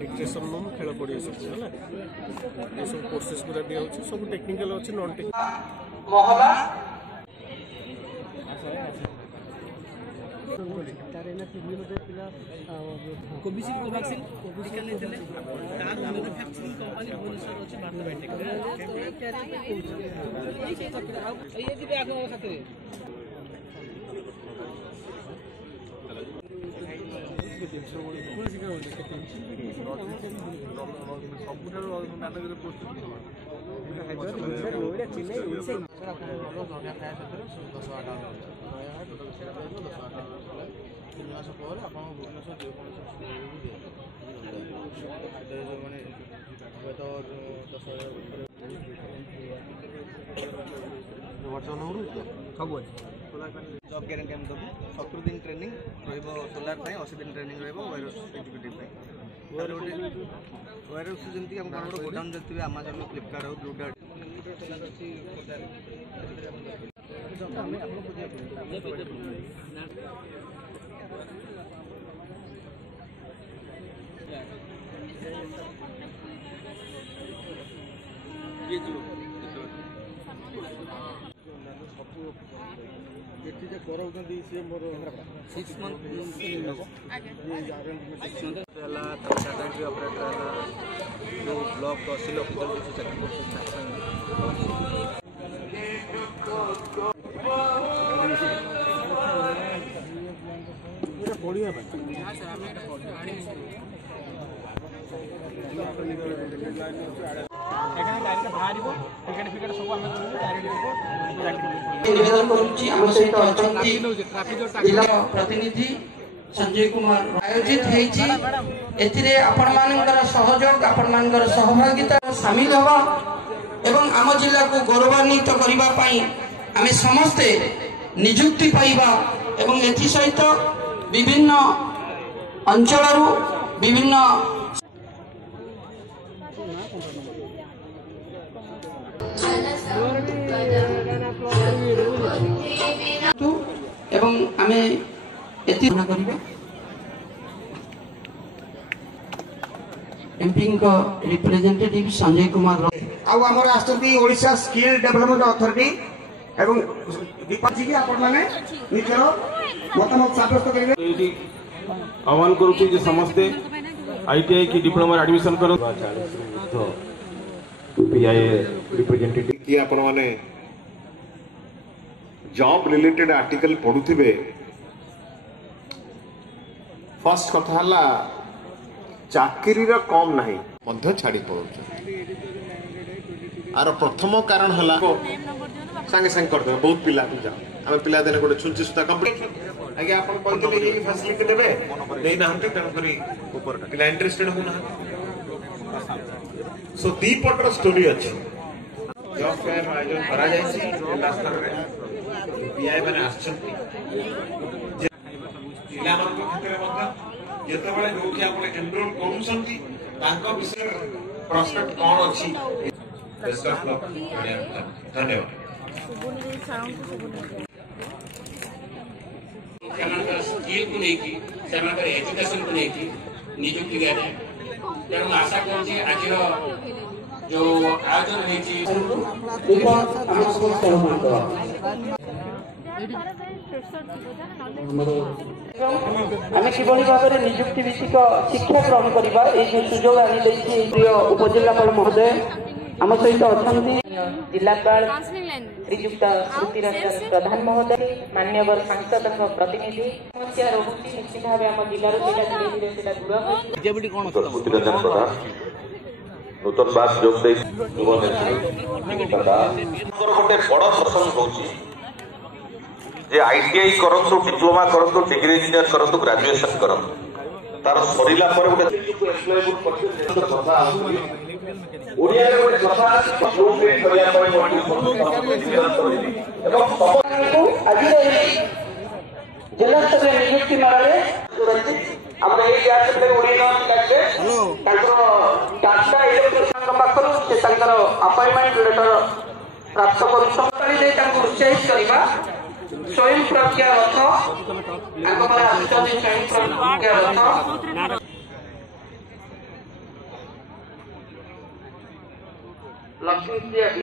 recreation room खेल पड़े सब है ये सब कोर्सेस पूरा दिया सब टेक्निकल अच्छे नॉन टेक्निकल कोविशील्ड कोवैक्सीन टीका नहीं देले तार मैन्युफैक्चरिंग कंपनी भुवनेश्वर अछि भारत बायोटेक ये दिबे आगो साथे जॉब गारंटी हम देबू 70 दिन ट्रेनिंग रहिबो सोलार पे 80 दिन ट्रेनिंग रहिबो वायरस एग्जीक्यूटिव पे वायरस जेमती हम कोन गोडाउन जति अमेज़न फ्लिपकार्ट और ब्लू डार्ट ये जो करौଛନ୍ତି ସେ ମୋର 6 मंथ ऑपरेटर जो ब्लॉक तहसील ऑफिसर जो चाकरी निवेदन करुच्ची आम सहित जिला प्रतिनिधि संजय कुमार आयोजित एथिरे आपण मानकर सहयोग आपण मानकर सहभागिता शामिल होगा एवं आम जिला को गौरवान्वित करबा पई आमे समस्ते नियुक्ति पाइबा एवं एथि सहित विभिन्न अंचलरू विभिन्न एवं आमे एति ना करिबा एमपी को रिप्रेजेंटेटिव संजय कुमार आ हमर आस्तुति ओडिशा स्किल डेवलपमेंट अथॉरिटी एवं दीपक जी के आपण माने निजर मतामत साब्यस्त करिवे एटी आह्वान करूची जे समस्ते आईटीआई की डिप्लोमा एडमिशन करो पीआई रिप्रेजेंटेटिव कि आपण माने जॉब रिलेटेड आर्टिकल पढुथिबे फर्स्ट कथा हला चाकरी रो कम नहीं मध्य छाड़ी पड़छ आर प्रथम कारण हला संगे संग कर दे बहुत पिला जा हम पिला देने गोटे छुंची सुता कंप्लीट आगे आपण कहते ये फैसिलिटी देबे देई नाहंते तन करी ऊपर पिला इंटरेस्टेड हो ना सो दीपटर स्टोरी अछि जॉब फेयर आयोजन करा जाय छी लास्ट रे पीआई माने आछंती जिला मान को क्षेत्र में जेते बळे जो कि आपण एनरोल करूछंती तांको विषय प्रोस्पेक्ट कोन अछि बेस्ट ऑफ लक धन्यवाद सेमानकर स्किल को लेकी सेमानकर एजुकेशन को लेकी नियुक्ति दिया जाए तेणु आशा करूँ आज जो आयोजन आम किभली भाव में निजुक्ति विषयक शिक्षा ग्रहण करवा सुजोग आनी प्रिय उपजिलापाल महोदय आम सहित अच्छा जिलापाल श्रीजुक्त श्रुतिरंजन प्रधान महोदय मान्यवर सांसद प्रतिनिधि समस्या रोचे निश्चित भाव आम जिलार दूर नूतन बात जोग गोटे बड़ प्रसंग होची जे आईटीआई करंतु डिप्लोमा करंतु डिग्री इंजीनियर करंतु ग्रेजुएशन करंतु तार सरीला पर गोटे एम्प्लॉयबल परसेंट कथा ओडिया रे गोटे कथा जो पे करिया पय मोटी निवेदन करली एवं आज जिला स्तर नियुक्ति मारे हम एई जात पे ओडिया लागले तांको टाटा इलेक्ट्रिशियन पाखरु से अपॉइंटमेंट लेटर प्राप्त करू संस्थानी दे तांको उत्साहित करबा स्वयं प्रज्ञा रथ स्वयं प्रज्ञा रथ लक्ष्मी